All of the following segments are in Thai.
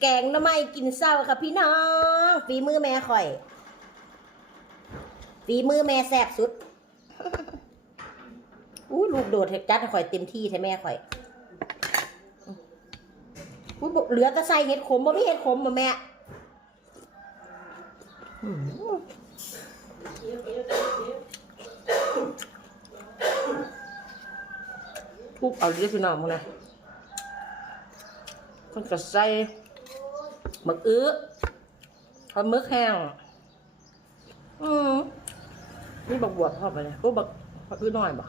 แกงน้ำไม้กินเศร้าค่ะพี่น้องฝีมือแม่ข่อยฝีมือแม่แซ่บสุดอู้ลูกโดดเห็ดจัดข่อยเต็มที่แท้แม่ข่อยอู้เหลือแต่ใส่เห็ดขมบ่มีเห็ดขมบ่แม่ทุบเอาเรียกพี่น้องมึงนะคนก็ใส่ มึกอื้อปลาหมึกแห้ง อืมนี่บักบวบพอไปเลยก็บักบักอื้อน่อยบ่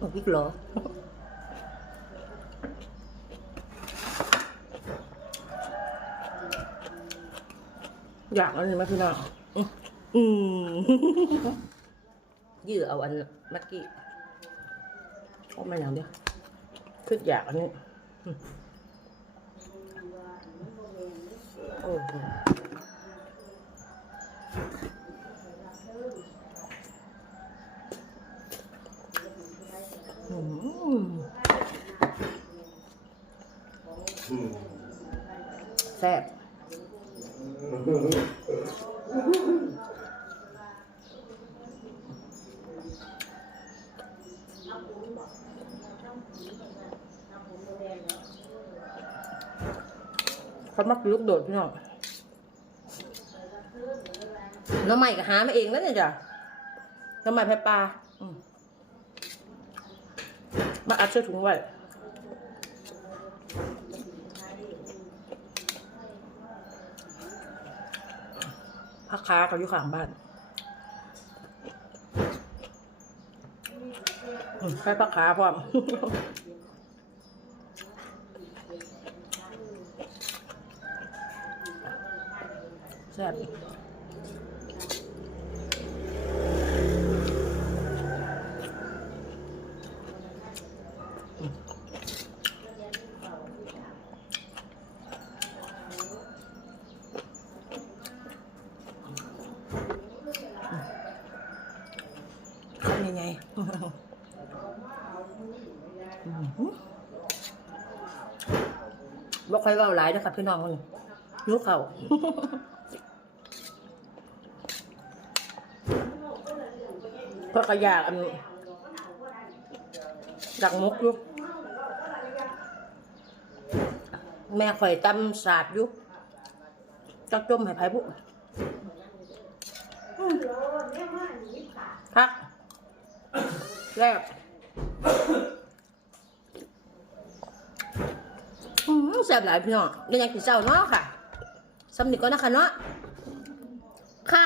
บักพริกเหรออยากอะไรไหมพี่น้องอืม ยื่อเอาอันเมื่อกี้ก็ไม่อย่างเดียวคืออยากอันนี้โอ้โหแซ่บ เขามักลูกโดดพี่น้องน้ำใหม่ก็หามาเองแล้วเนี่ยจ้ะน้ำใหม่แพปลาอืมมาอัดเสื้อถุงไว้พักค้าเขาอยู่ข้างบ้านอืม ให้พักค้าพร้อมแซ่บยังไง บอกใครว่าหลายนะครับพี่น้องมันยุเขาเพราะกระยากอันดักมุกยู่แม่ข่อยตำสาดยู่จักจมให้ไผบุพักแล้ว แซ่บหลายพี่น้องยังไงกินเศร้าเนาะค่ะสำนึกก็นะคะเนาะค่ะ